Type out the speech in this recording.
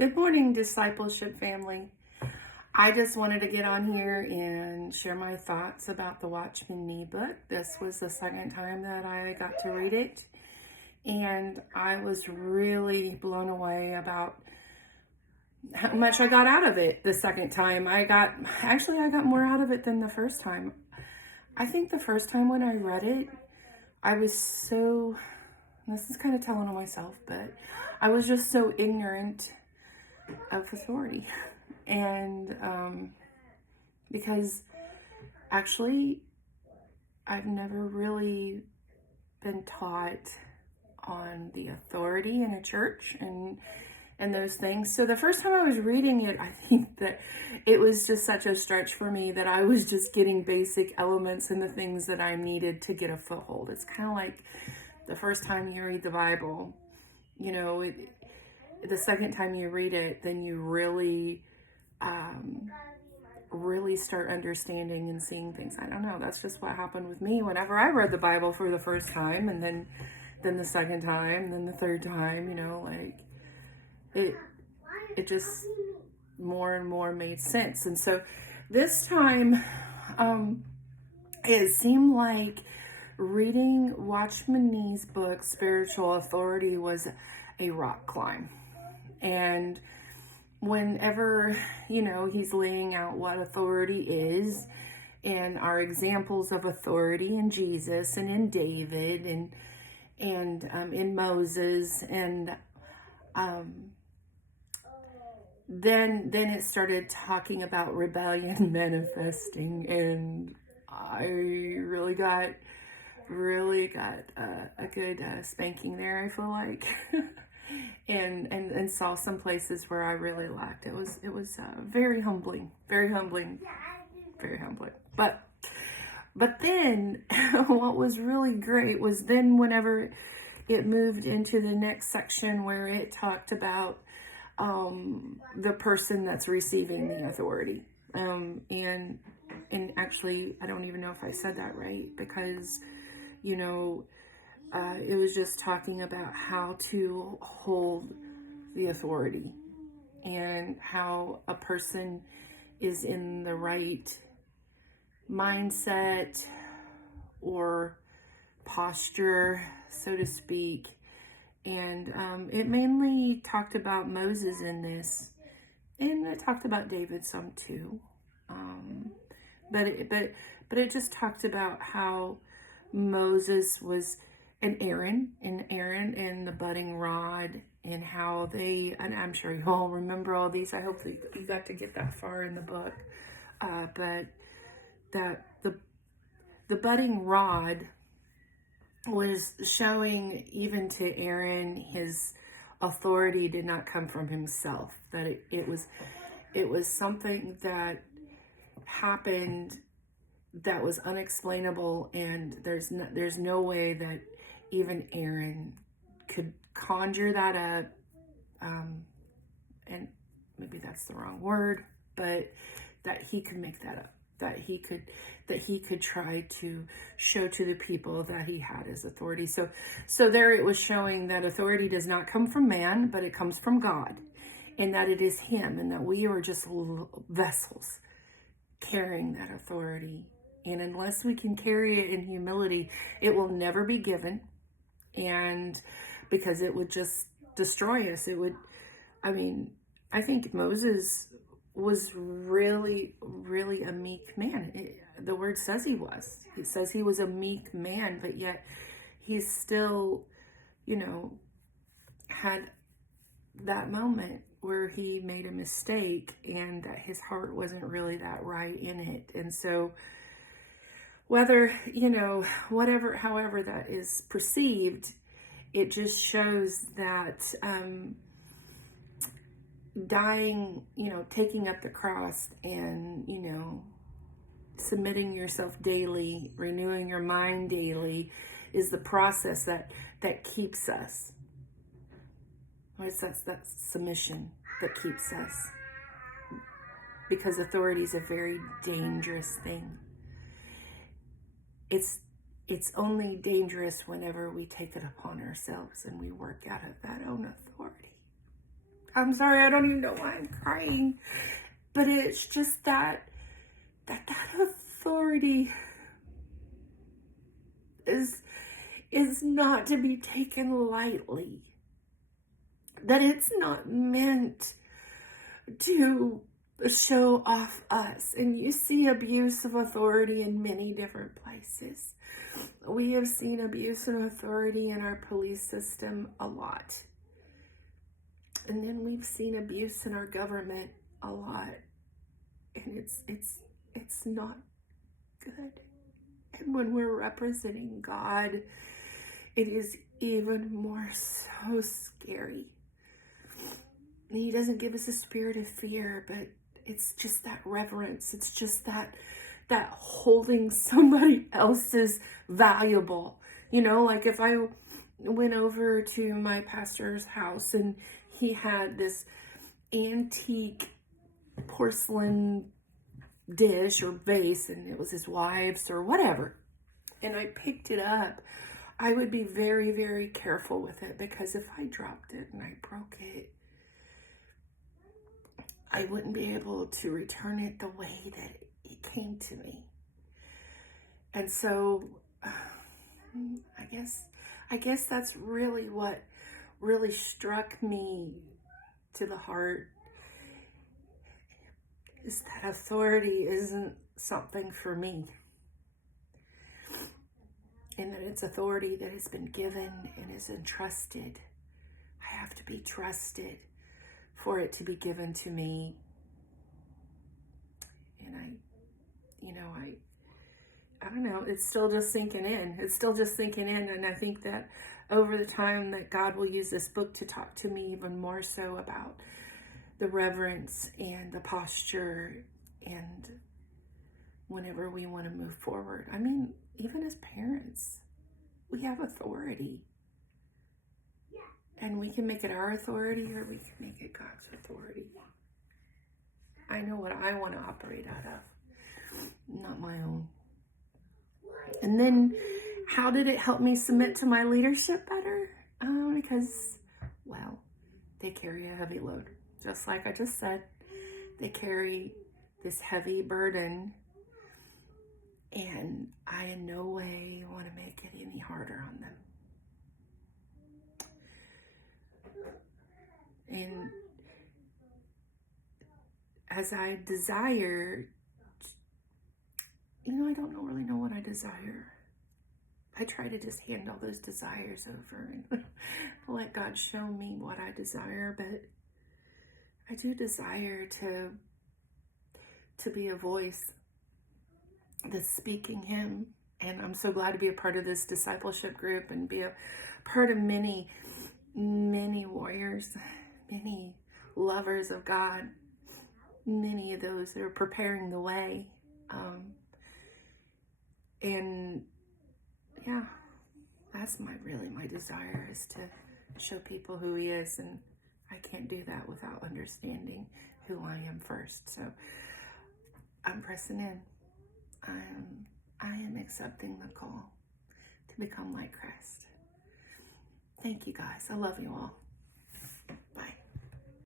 Good morning, discipleship family. I just wanted to get on here and share my thoughts about the Watchman Nee book. This was the second time that I got to read it, and I was really blown away about how much I got out of it the second time. I got more out of it than the first time. I think the first time when I read it, I was so, this is kind of telling on myself, but I was just so ignorant of authority. And because actually I've never really been taught on the authority in a church and those things. So the first time I was reading it, I think that it was just such a stretch for me that I was just getting basic elements and the things that I needed to get a foothold. It's kind of like the first time you read the Bible, the second time you read it, then you really start understanding and seeing things. I don't know. That's just what happened with me whenever I read the Bible for the first time, and then the second time, and then the third time. It just more and more made sense. And so this time, it seemed like reading Watchman Nee's book, Spiritual Authority, was a rock climb. And whenever, he's laying out what authority is and our examples of authority in Jesus and in David and in Moses, and then it started talking about rebellion manifesting, and I really got a good spanking there, I feel like. and saw some places where I really lacked. It was very humbling. But then what was really great was then whenever it moved into the next section where it talked about the person that's receiving the authority. And actually, I don't even know if I said that right, because it was just talking about how to hold the authority and how a person is in the right mindset or posture, so to speak. And it mainly talked about Moses in this, and it talked about David some too. But it just talked about how Moses was and Aaron and the budding rod, and how and I'm sure you all remember all these. I hope that you got to get that far in the book. But that the budding rod was showing even to Aaron his authority did not come from himself, that it was something that happened that was unexplainable, and there's no way that even Aaron could conjure that up, and maybe that's the wrong word, but that he could make that up, that he could try to show to the people that he had his authority. So there it was showing that authority does not come from man, but it comes from God, and that it is him, and that we are just vessels carrying that authority. And unless we can carry it in humility, it will never be given. And because it would just destroy us. I think Moses was really, really a meek man. The word says he was. It says he was a meek man, but yet he still, had that moment where he made a mistake and that his heart wasn't really that right in it. And so whether, however that is perceived, it just shows that dying, taking up the cross and, submitting yourself daily, renewing your mind daily is the process that keeps us. That's that submission that keeps us. Because authority is a very dangerous thing. It's only dangerous whenever we take it upon ourselves and we work out of that own authority. I'm sorry, I don't even know why I'm crying. But it's just that authority is not to be taken lightly. That it's not meant to show off us. And you see abuse of authority in many different places. We have seen abuse of authority in our police system a lot. And then we've seen abuse in our government a lot. And it's not good. And when we're representing God, it is even more so scary. And he doesn't give us a spirit of fear, but it's just that reverence. It's just that holding somebody else's valuable. You know, like if I went over to my pastor's house and he had this antique porcelain dish or vase, and it was his wife's or whatever, and I picked it up, I would be very, very careful with it, because if I dropped it and I broke it, I wouldn't be able to return it the way that it came to me. And so I guess that's really what really struck me to the heart, is that authority isn't something for me, and that it's authority that has been given and is entrusted. I have to be trusted for it to be given to me. And I don't know, it's still just sinking in. It's still just sinking in. And I think that over the time that God will use this book to talk to me even more so about the reverence and the posture, and whenever we want to move forward. I mean, even as parents, we have authority. And we can make it our authority, or we can make it God's authority. I know what I want to operate out of, not my own. And then, how did it help me submit to my leadership better? Because, well, they carry a heavy load. Just like I just said, they carry this heavy burden, and I in no way want to make it any harder on them. And as I desire, I don't really know what I desire. I try to just hand all those desires over and let God show me what I desire. But I do desire to be a voice that's speaking Him. And I'm so glad to be a part of this discipleship group and be a part of many, many warriors, many lovers of God, many of those that are preparing the way. And yeah, that's my desire, is to show people who He is. And I can't do that without understanding who I am first. So I'm pressing in. I am accepting the call to become like Christ. Thank you, guys. I love you all. Bye.